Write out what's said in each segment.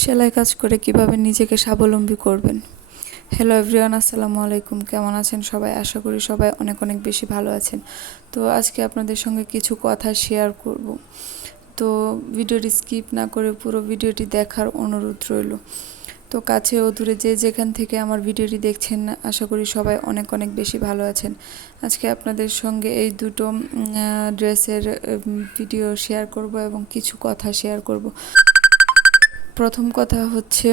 সেলাই কাজ করে কিভাবে নিজেকে স্বাবলম্বী করবেন। হ্যালো এভরিওয়ান, আসসালামু আলাইকুম। কেমন আছেন সবাই? আশা করি সবাই অনেক অনেক বেশি ভালো আছেন। তো আজকে আপনাদের সঙ্গে কিছু কথা শেয়ার করব। তো ভিডিওটি স্কিপ না করে পুরো ভিডিওটি দেখার অনুরোধ রইল। তো কাছে ও দূরে যে যেখান থেকে আমার ভিডিওটি দেখছেন, আশা করি সবাই অনেক অনেক বেশি ভালো আছেন। আজকে আপনাদের সঙ্গে এই দুটো ড্রেসের ভিডিও শেয়ার করব এবং কিছু কথা শেয়ার করব। প্রথম কথা হচ্ছে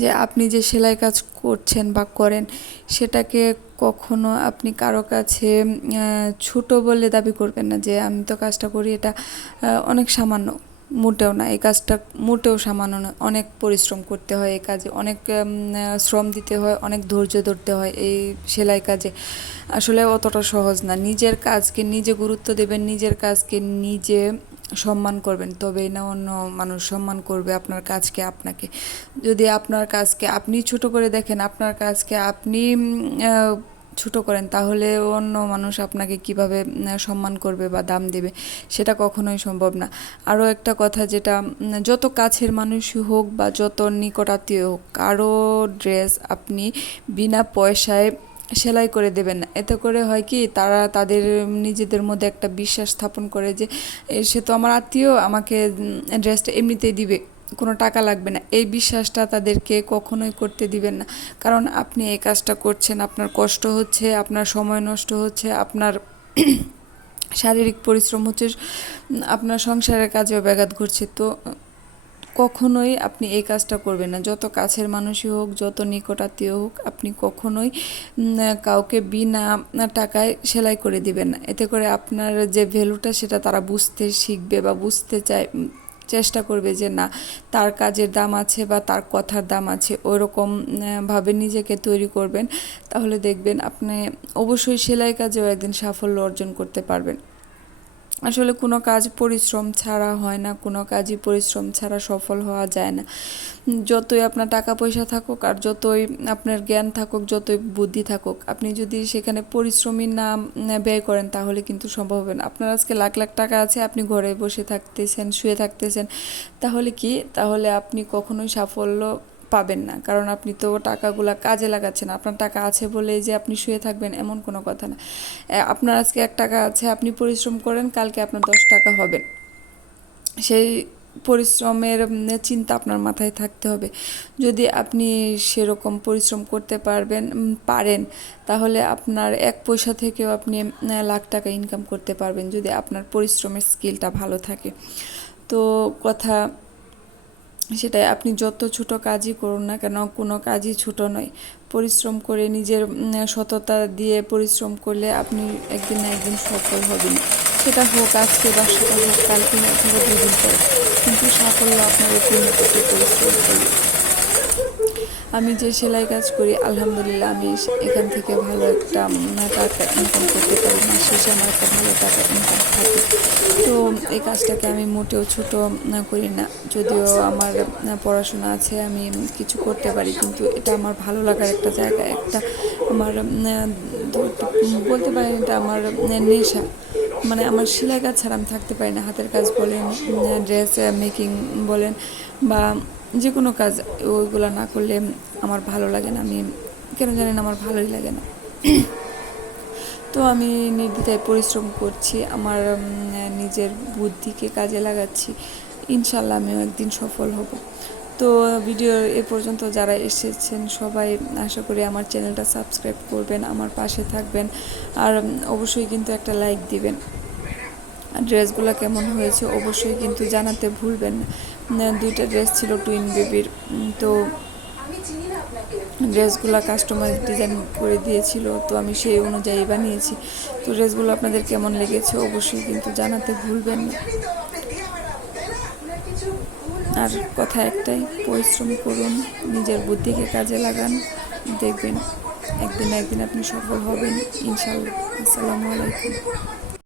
যে আপনি যে সেলাই কাজ করছেন বা করেন, সেটাকে কখনো আপনি কারো কাছে ছোট বলে দাবি করবেন না যে আমি তো কাজটা করি, এটা অনেক সামান্য। মোটেও না, এই কাজটা মোটেও সামান্য না। অনেক পরিশ্রম করতে হয় এই কাজে, অনেক শ্রম দিতে হয়, অনেক ধৈর্য ধরতে হয় এই সেলাই কাজে। আসলে অতটা সহজ না। নিজের কাজকে নিজে গুরুত্ব দেবেন, নিজের কাজকে নিজে সম্মান করবেন, তবেই না অন্য মানুষ সম্মান করবে আপনার কাজকে আপনাকে। যদি আপনার কাজকে আপনি ছোট করে দেখেন, আপনার কাজকে আপনি ছোট করেন, তাহলে অন্য মানুষ আপনাকে কিভাবে সম্মান করবে বা দাম দেবে, সেটা কখনোই সম্ভব না। আরও একটা কথা, যেটা যত কাছের মানুষই হোক বা যত নিকটাত্মীয় হোক, কারো ড্রেস আপনি বিনা পয়সায় সেলাই করে দেবেন না। এতে করে হয় কি, তারা তাদের নিজেদের মধ্যে একটা বিশ্বাস স্থাপন করে যে সে তো আমার আত্মীয়, আমাকে ড্রেসটা এমনিতেই দিবে, কোনো টাকা লাগবে না। এই বিশ্বাসটা তাদেরকে কখনোই করতে দিবেন না। কারণ আপনি এই কাজটা করছেন, আপনার কষ্ট হচ্ছে, আপনার সময় নষ্ট হচ্ছে, আপনার শারীরিক পরিশ্রম হচ্ছে, আপনার সংসারের কাজেও ব্যাঘাত ঘটছে। তো কখনোই আপনি এই কাজটা করবেন না। যত কাছের মানুষই হোক, যত নিকটাত্মীয় হোক, আপনি কখনোই কাউকে বিনা টাকায় সেলাই করে দিবেন না। এতে করে আপনার যে ভ্যালুটা, সেটা তারা বুঝতে শিখবে বা বুঝতে চেষ্টা করবে যে না, তার কাজের দাম আছে বা তার কথার দাম আছে। ওইরকম ভাবে নিজেকে তৈরি করবেন, তাহলে দেখবেন আপনি অবশ্যই সেলাই কাজেও একদিন সাফল্য অর্জন করতে পারবেন। আসলে কোনো কাজ পরিশ্রম ছাড়া হয় না, কোনো কাজই পরিশ্রম ছাড়া সফল হওয়া যায় না। যতই আপনার টাকা পয়সা থাকুক আর যতই আপনার জ্ঞান থাকুক, যতই বুদ্ধি থাকুক, আপনি যদি সেখানে পরিশ্রমী না ব্যয় করেন, তাহলে কিন্তু সম্ভব হবে না। আপনার আজকে লাখ লাখ টাকা আছে, আপনি ঘরে বসে থাকতেছেন, শুয়ে থাকতেছেন, তাহলে কি, তাহলে আপনি কখনোই সাফল্য পাবেন না। কারণ আপনি তো টাকাগুলা কাজে লাগাচ্ছেন। আপনার টাকা আছে বলেই যে আপনি শুয়ে থাকবেন, এমন কোনো কথা না। আপনার আজকে 1 টাকা আছে, আপনি পরিশ্রম করেন, কালকে আপনার 10 টাকা হবে। সেই পরিশ্রমের চিন্তা আপনার মাথায় থাকতে হবে। যদি আপনি সেরকম পরিশ্রম করতে পারেন, তাহলে আপনার 1 পয়সা থেকেও আপনি লাখ টাকা ইনকাম করতে পারবেন, যদি আপনার পরিশ্রমের স্কিলটা ভালো থাকে। তো কথা সেটাই, আপনি যত ছোট কাজই করুন না কেন, কোনো কাজই ছোট নয়। পরিশ্রম করে, নিজের সততা দিয়ে পরিশ্রম করলে আপনি একদিন না একদিন সফল হবেন। সেটা হোক আজকে বা সেটা হোক কালকে অথবা 2 দিন পরে, কিন্তু সাফল্য আপনার পূর্ণ করতে পরিশ্রম করবে। আমি যে সেলাই কাজ করি, আলহামদুলিল্লাহ আমি এখান থেকে ভালো একটা টাকা ইনকাম করতে পারি। মাস শেষে আমার একটা ভালো টাকা ইনকাম থাকে। তো এই কাজটাকে আমি মোটেও ছোট করি না। যদিও আমার পড়াশোনা আছে, আমি কিছু করতে পারি, কিন্তু এটা আমার ভালো লাগার একটা জায়গা, একটা আমার বলতে পারেন এটা আমার নেশা। মানে আমার সেলাই কাজ ছাড়া আমি থাকতে পারি না। হাতের কাজ বলেন, ড্রেস মেকিং বলেন, বা যে কোনো কাজ, ওইগুলো না করলে আমার ভালো লাগে না। আমি কেন জানি না, আমার ভালোই লাগে না। তো আমি নির্দ্বিধায় পরিশ্রম করছি, আমার নিজের বুদ্ধিকে কাজে লাগাচ্ছি। ইনশাল্লাহ আমিও একদিন সফল হব। তো ভিডিও এ পর্যন্ত যারা এসেছেন, সবাই আশা করি আমার চ্যানেলটা সাবস্ক্রাইব করবেন, আমার পাশে থাকবেন, আর অবশ্যই কিন্তু একটা লাইক দিবেন। ড্রেসগুলো কেমন হয়েছে অবশ্যই কিন্তু জানাতে ভুলবেন না। 2টা ড্রেস ছিল টুইন বেবির। তো ড্রেসগুলো কাস্টমাইজ ডিজাইন করে দিয়েছিল, তো আমি সেই অনুযায়ী বানিয়েছি। তো ড্রেসগুলো আপনাদের কেমন লেগেছে অবশ্যই কিন্তু জানাতে ভুলবেন না। আর কথা একটাই, পরিশ্রম করুন, নিজের বুদ্ধিকে কাজে লাগান, দেখবেন একদিন না একদিন আপনি সফল হবেন ইনশাল্লাহ। আসসালামু আলাইকুম।